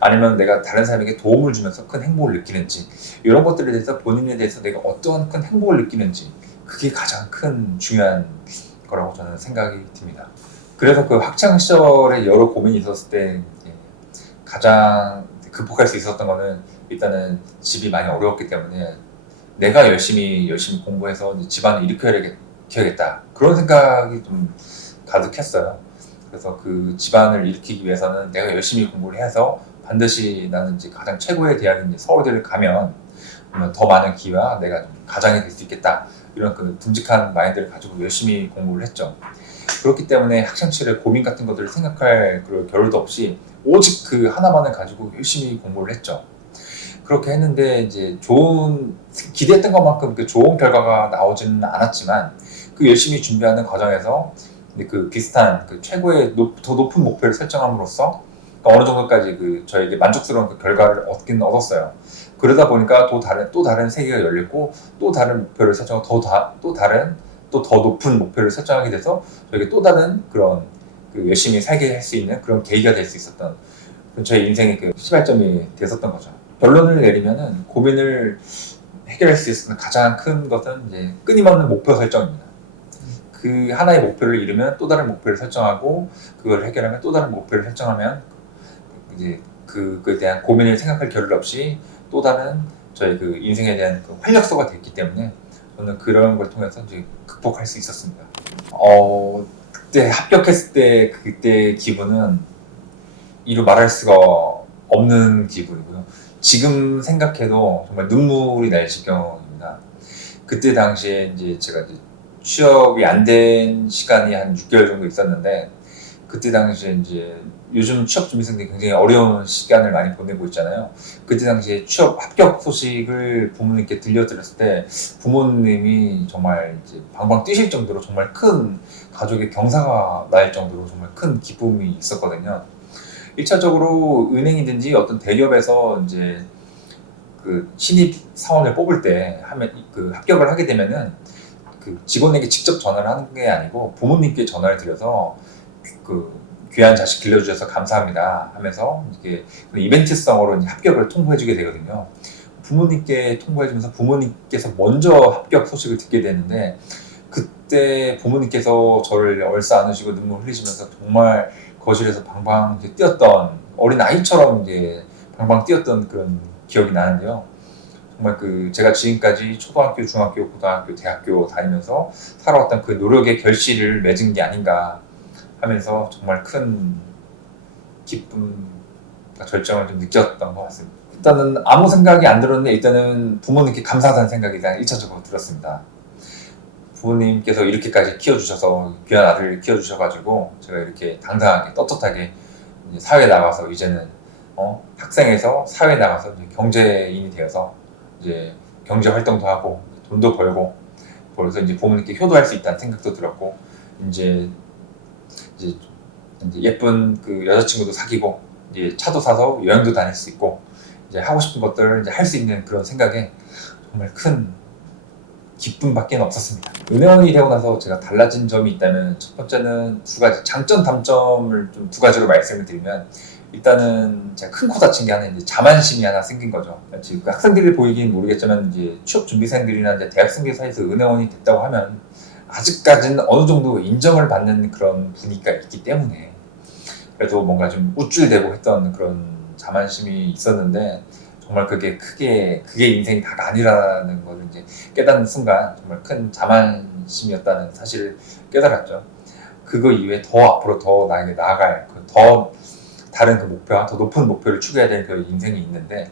아니면 내가 다른 사람에게 도움을 주면서 큰 행복을 느끼는지 이런 것들에 대해서 본인에 대해서 내가 어떠한 큰 행복을 느끼는지 그게 가장 큰 중요한 거라고 저는 생각이 듭니다. 그래서 그 학창 시절에 여러 고민이 있었을 때 이제 가장 극복할 수 있었던 거는 일단은 집이 많이 어려웠기 때문에 내가 열심히 공부해서 이제 집안을 일으켜야겠다 그런 생각이 좀 가득했어요. 그래서 그 집안을 일으키기 위해서는 내가 열심히 공부를 해서 반드시 나는 이제 가장 최고의 대학인 이제 서울대를 가면 그러면 더 많은 기회와 내가 좀 가장이 될 수 있겠다 이런 그 듬직한 마인드를 가지고 열심히 공부를 했죠. 그렇기 때문에 학창시절에 고민 같은 것들을 생각할 그럴 겨를도 없이 오직 그 하나만을 가지고 열심히 공부를 했죠. 그렇게 했는데 이제 기대했던 것만큼 그 좋은 결과가 나오지는 않았지만 그 열심히 준비하는 과정에서 근데 그 비슷한 그 최고의 더 높은 목표를 설정함으로써 그러니까 어느 정도까지 그 저에게 만족스러운 그 결과를 얻었어요. 그러다 보니까 또 다른 세계가 열렸고 또 다른 목표를 설정하고 또 더 높은 목표를 설정하게 돼서 저에게 또 다른 그런 그 열심히 살게 할 수 있는 그런 계기가 될 수 있었던 저의 인생의 그 시발점이 됐었던 거죠. 결론을 내리면은 고민을 해결할 수 있었던 가장 큰 것은 이제 끊임없는 목표 설정입니다. 그 하나의 목표를 이루면 또 다른 목표를 설정하고 그걸 해결하면 또 다른 목표를 설정하면 이제 그거에 대한 고민을 생각할 겨를 없이 또 다른 저희 그 인생에 대한 그 활력소가 됐기 때문에 저는 그런 걸 통해서 이제 극복할 수 있었습니다. 그때 합격했을 때 그때 기분은 이루 말할 수가 없는 기분이고요. 지금 생각해도 정말 눈물이 날 지경입니다. 그때 당시에 이제 제가 이제 취업이 안 된 시간이 한 6개월 정도 있었는데 그때 당시에 이제 요즘 취업 준비생들이 굉장히 어려운 시간을 많이 보내고 있잖아요. 그때 당시에 취업 합격 소식을 부모님께 들려드렸을 때 부모님이 정말 이제 방방 뛰실 정도로 정말 큰 가족의 경사가 날 정도로 정말 큰 기쁨이 있었거든요. 1차적으로 은행이든지 어떤 대기업에서 이제 그 신입 사원을 뽑을 때 그 합격을 하게 되면은 그 직원에게 직접 전화를 하는 게 아니고 부모님께 전화를 드려서 그 귀한 자식 길러주셔서 감사합니다 하면서 이게 이벤트성으로 이제 합격을 통보해주게 되거든요. 부모님께 통보해주면서 부모님께서 먼저 합격 소식을 듣게 되는데 그때 부모님께서 저를 얼싸 안으시고 눈물 흘리시면서 정말 거실에서 방방 이제 뛰었던 어린 아이처럼 이제 방방 뛰었던 그런 기억이 나는데요. 정말 그 제가 지금까지 초등학교, 중학교, 고등학교, 대학교 다니면서 살아왔던 그 노력의 결실을 맺은 게 아닌가 하면서 정말 큰 기쁨과 절정을 좀 느꼈던 것 같습니다. 일단은 아무 생각이 안 들었는데 일단은 부모님께 감사하다는 생각이 일단 1차적으로 들었습니다. 부모님께서 이렇게까지 키워주셔서 귀한 아들을 키워주셔가지고 제가 이렇게 당당하게 떳떳하게 이제 사회에 나가서 이제는 학생에서 사회에 나가서 이제 경제인이 되어서 이제 경제 활동도 하고 돈도 벌고 그래서 이제 부모님께 효도할 수 있다는 생각도 들었고 이제 예쁜 그 여자친구도 사귀고 이제 차도 사서 여행도 다닐 수 있고 이제 하고 싶은 것들을 이제 할 수 있는 그런 생각에 정말 큰 기쁨밖에 없었습니다. 은행원이 되고 나서 제가 달라진 점이 있다면 첫 번째는 두 가지 장점 단점을 좀 두 가지로 말씀을 드리면 일단은 제가 큰 코 다친 게 하나 이제 자만심이 하나 생긴 거죠. 지금 학생들이 보이긴 모르겠지만 이제 취업 준비생들이나 이제 대학생들 사이에서 은행원이 됐다고 하면 아직까지는 어느 정도 인정을 받는 그런 분위기가 있기 때문에 그래도 뭔가 좀 우쭐대고 했던 그런 자만심이 있었는데 정말 그게 인생이 다가 아니라는 걸 이제 깨닫는 순간 정말 큰 자만심이었다는 사실을 깨달았죠. 그거 이외에 더 앞으로 더 나에게 나아갈 더 다른 그 목표와 더 높은 목표를 추구해야 될 그 인생이 있는데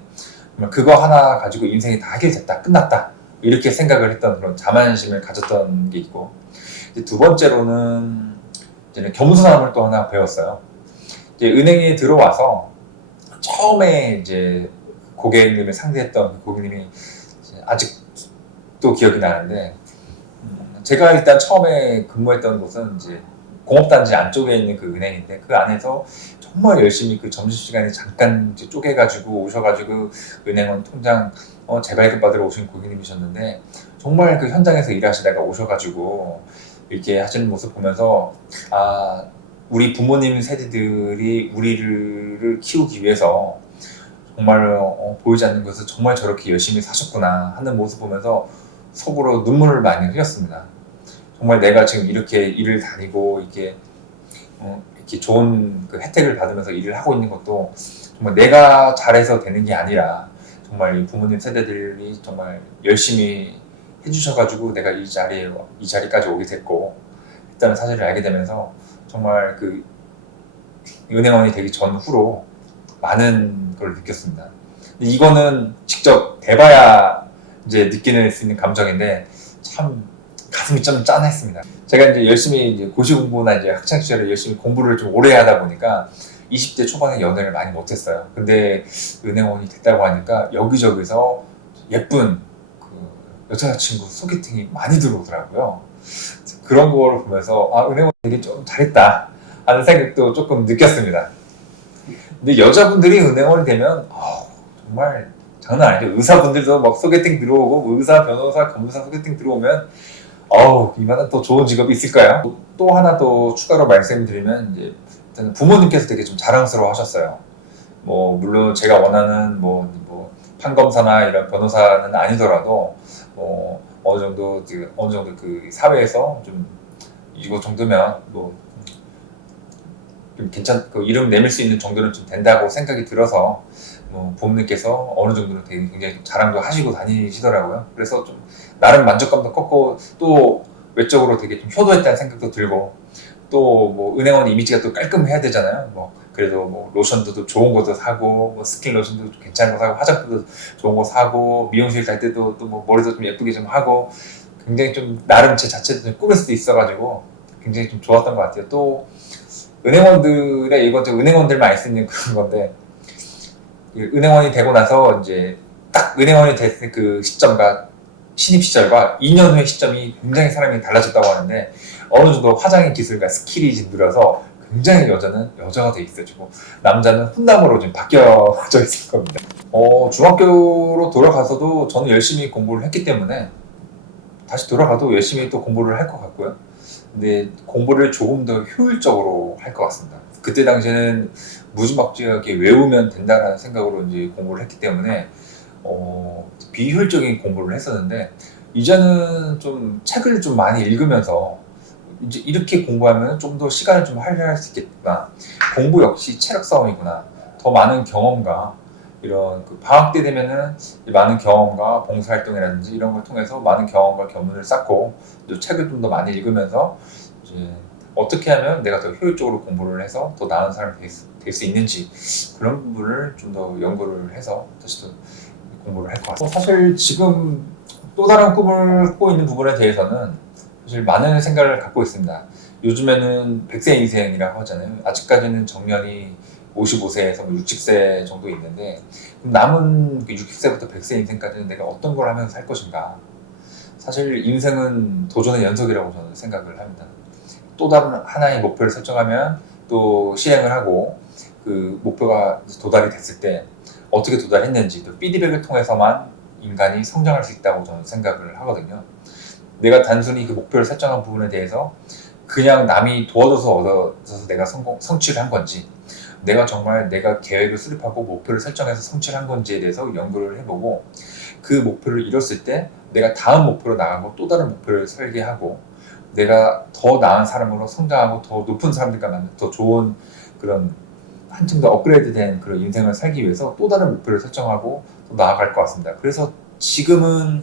정말 그거 하나 가지고 인생이 다 해결됐다, 끝났다 이렇게 생각을 했던 그런 자만심을 가졌던 게 있고 이제 두 번째로는 이제 겸손함을 또 하나 배웠어요. 이제 은행에 들어와서 처음에 이제 고객님을 상대했던 그 고객님이 아직도 기억이 나는데 제가 일단 처음에 근무했던 곳은 이제 공업단지 안쪽에 있는 그 은행인데 그 안에서 정말 열심히 그 점심시간에 잠깐 이제 쪼개가지고 오셔가지고 은행원 통장 재발급 받으러 오신 고객님이셨는데 정말 그 현장에서 일하시다가 오셔가지고 이렇게 하시는 모습 보면서 우리 부모님 세대들이 우리를 키우기 위해서 정말 보이지 않는 것을 정말 저렇게 열심히 사셨구나 하는 모습 보면서 속으로 눈물을 많이 흘렸습니다. 정말 내가 지금 이렇게 일을 다니고 이렇게 이렇게 좋은 그 혜택을 받으면서 일을 하고 있는 것도 정말 내가 잘해서 되는 게 아니라 정말 이 부모님 세대들이 정말 열심히 해주셔가지고 내가 이 자리까지 오게 됐고 일단은 사실을 알게 되면서 정말 그 은행원이 되기 전후로 많은 걸 느꼈습니다. 근데 이거는 직접 돼봐야 이제 느낄 수 있는 감정인데 참 가슴이 좀 짠했습니다. 제가 이제 열심히 이제 고시 공부나 이제 학창 시절에 열심히 공부를 좀 오래 하다 보니까 20대 초반에 연애를 많이 못했어요. 근데 은행원이 됐다고 하니까 여기저기서 예쁜 그 여자친구 소개팅이 많이 들어오더라고요. 그런 걸 보면서 아 은행원 되게 좀 잘했다 하는 생각도 조금 느꼈습니다. 근데 여자분들이 은행원이 되면 정말 장난 아니죠. 의사분들도 막 소개팅 들어오고 의사, 변호사, 검사 소개팅 들어오면 이만한 또 좋은 직업이 있을까요? 또 하나 또 추가로 말씀드리면 이제 일단 부모님께서 되게 좀 자랑스러워 하셨어요. 뭐 물론 제가 원하는 뭐 판검사나 이런 변호사는 아니더라도 어느 정도 그 사회에서 좀 이거 정도면 뭐 좀 그 이름 내밀 수 있는 정도는 좀 된다고 생각이 들어서 부모님께서 어느 정도는 되게 굉장히 좀 자랑도 하시고 다니시더라고요. 그래서 좀 나름 만족감도 컸고 또 외적으로 되게 좀 효도했다는 생각도 들고 또 뭐 은행원 이미지가 또 깔끔해야 되잖아요. 그래도 뭐 로션도 또 좋은 것도 사고 뭐 스킨 로션도 좀 괜찮은 거 사고 화장품도 좋은 거 사고 미용실 갈 때도 또 뭐 머리도 좀 예쁘게 좀 하고 굉장히 좀 나름 제 자체도 좀 꾸밀 수도 있어가지고 굉장히 좀 좋았던 것 같아요. 또 은행원들의 이건 좀 은행원들만 알 수 있는 그런 건데 은행원이 되고 나서 이제 딱 은행원이 됐을 그 시점과 신입 시절과 2년 후의 시점이 굉장히 사람이 달라졌다고 하는데 어느 정도 화장의 기술과 스킬이 늘어서 굉장히 여자는 여자가 돼 있어지고 남자는 훈남으로 좀 바뀌어져 있을 겁니다. 중학교로 돌아가서도 저는 열심히 공부를 했기 때문에 다시 돌아가도 열심히 또 공부를 할 것 같고요. 근데 공부를 조금 더 효율적으로 할 것 같습니다. 그때 당시에는 무지막지하게 외우면 된다는 생각으로 이제 공부를 했기 때문에 비효율적인 공부를 했었는데 이제는 좀 책을 좀 많이 읽으면서 이제 이렇게 공부하면 좀 더 시간을 좀 할애할 수 있겠구나. 공부 역시 체력 싸움이구나. 더 많은 경험과 이런 그 방학 때 되면은 많은 경험과 봉사활동이라든지 이런 걸 통해서 많은 경험과 견문을 쌓고 또 책을 좀 더 많이 읽으면서 이제 어떻게 하면 내가 더 효율적으로 공부를 해서 더 나은 사람이 될 수 있는지 그런 부분을 좀 더 연구를 해서 다시 또 공부를 할 것 같습니다. 사실 지금 또 다른 꿈을 꾸고 있는 부분에 대해서는 사실 많은 생각을 갖고 있습니다. 요즘에는 100세 인생이라고 하잖아요. 아직까지는 정년이 55세에서 60세 정도 있는데 그럼 남은 60세부터 100세 인생까지는 내가 어떤 걸 하면서 살 것인가. 사실 인생은 도전의 연속이라고 저는 생각을 합니다. 또 다른 하나의 목표를 설정하면 또 실행을 하고 그 목표가 도달이 됐을 때 어떻게 도달했는지 또 피드백을 통해서만 인간이 성장할 수 있다고 저는 생각을 하거든요. 내가 단순히 그 목표를 설정한 부분에 대해서 그냥 남이 도와줘서 얻어서 내가 성취를 한 건지 내가 정말 내가 계획을 수립하고 목표를 설정해서 성취를 한 건지에 대해서 연구를 해보고 그 목표를 이뤘을 때 내가 다음 목표로 나가고 또 다른 목표를 설계하고 내가 더 나은 사람으로 성장하고 더 높은 사람들과 만나 더 좋은 그런 한층 더 업그레이드된 그런 인생을 살기 위해서 또 다른 목표를 설정하고 또 나아갈 것 같습니다. 그래서 지금은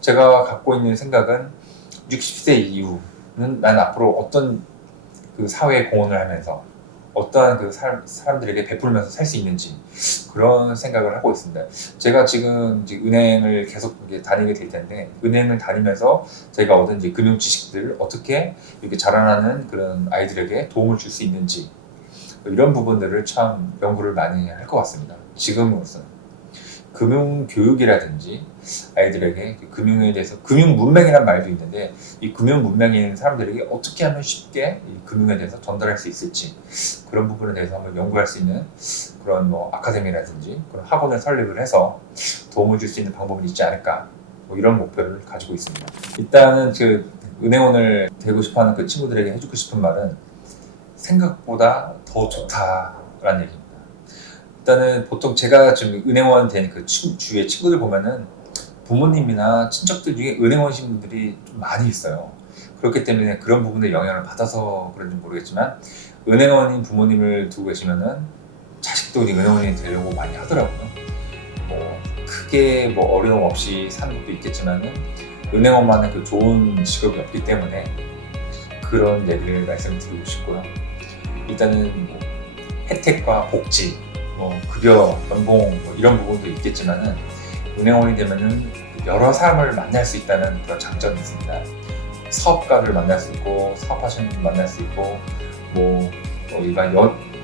제가 갖고 있는 생각은 60세 이후는 난 앞으로 어떤 그 사회에 공헌을 하면서 어떠한 그 사람들에게 베풀면서 살 수 있는지 그런 생각을 하고 있습니다. 제가 지금 이제 은행을 계속 이제 다니게 될 텐데 은행을 다니면서 제가 얻은 이제 금융 지식들을 어떻게 이렇게 자라나는 그런 아이들에게 도움을 줄 수 있는지 이런 부분들을 참 연구를 많이 할 것 같습니다. 지금으로서는 금융 교육이라든지 아이들에게 그 금융에 대해서 금융 문맹이라는 말도 있는데 이 금융 문맹에 있는 사람들에게 어떻게 하면 쉽게 이 금융에 대해서 전달할 수 있을지 그런 부분에 대해서 한번 연구할 수 있는 그런 뭐 아카데미라든지 그런 학원을 설립을 해서 도움을 줄 수 있는 방법이 있지 않을까 이런 목표를 가지고 있습니다. 일단은 그 은행원을 되고 싶어하는 그 친구들에게 해주고 싶은 말은 생각보다 더 좋다라는 얘기입니다. 일단은 보통 제가 지금 은행원 된 그 주위의 친구들 보면은 부모님이나 친척들 중에 은행원이신 분들이 좀 많이 있어요. 그렇기 때문에 그런 부분에 영향을 받아서 그런지 모르겠지만 은행원인 부모님을 두고 계시면은 자식도 은행원이 되려고 많이 하더라고요. 뭐 크게 뭐 어려움 없이 사는 것도 있겠지만은 은행원만의 그 좋은 직업이 없기 때문에 그런 얘기를 말씀드리고 싶고요. 일단은 뭐 혜택과 복지, 뭐 급여, 연봉 뭐 이런 부분도 있겠지만은 은행원이 되면은 여러 사람을 만날 수 있다는 그런 장점이 있습니다. 사업가를 만날 수 있고 사업하시는 분 만날 수 있고 뭐 일반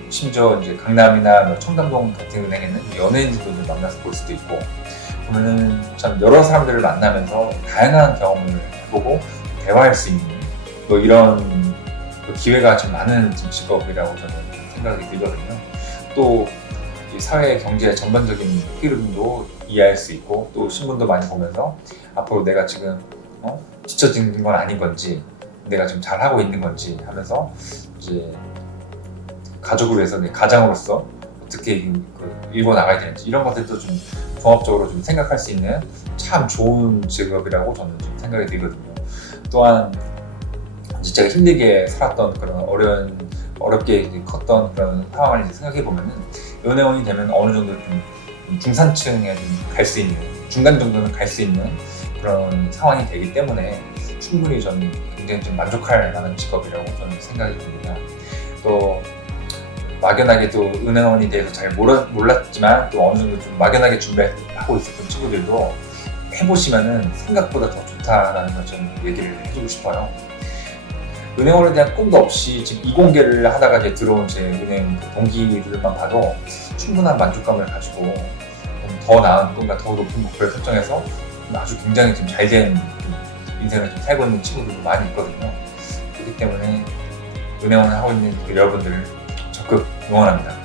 심지어 이제 강남이나 뭐 청담동 같은 은행에는 연예인들도 만나서 볼 수도 있고 보면은 참 여러 사람들을 만나면서 다양한 경험을 해보고 대화할 수 있는 뭐 이런 기회가 좀 많은 좀 직업이라고 저는 생각이 들거든요. 또 이 사회 경제 전반적인 흐름도 이해할 수 있고 또 신문도 많이 보면서 앞으로 내가 지금 뒤처지는 건 아닌 건지 내가 지금 잘 하고 있는 건지 하면서 이제 가족을 위해서 내 가장으로서 어떻게 일궈 나가야 되는지 이런 것들도 좀 종합적으로 좀 생각할 수 있는 참 좋은 직업이라고 저는 좀 생각이 들거든요. 또한 이제 제가 힘들게 살았던 그런 어렵게 컸던 그런 상황을 이제 생각해 보면은 은행원이 되면 어느 정도 좀 중산층에 좀 갈 수 있는 중간 정도는 갈 수 있는 그런 상황이 되기 때문에 충분히 저는 굉장히 좀 만족할 만한 직업이라고 저는 생각이 듭니다. 또 막연하게도 은행원이 대해서 잘 몰랐지만 또 어느 정도 좀 막연하게 준비하고 있었던 친구들도 해보시면은 생각보다 더 좋다라는 걸 좀 얘기를 해주고 싶어요. 은행원에 대한 꿈도 없이 지금 이공계를 하다가 이제 들어온 제 은행 동기들만 봐도 충분한 만족감을 가지고 더 나은 꿈과 더 높은 목표를 설정해서 아주 굉장히 좀 잘된 인생을 좀 살고 있는 친구들도 많이 있거든요. 그렇기 때문에 은행원을 하고 있는 여러분들을 적극 응원합니다.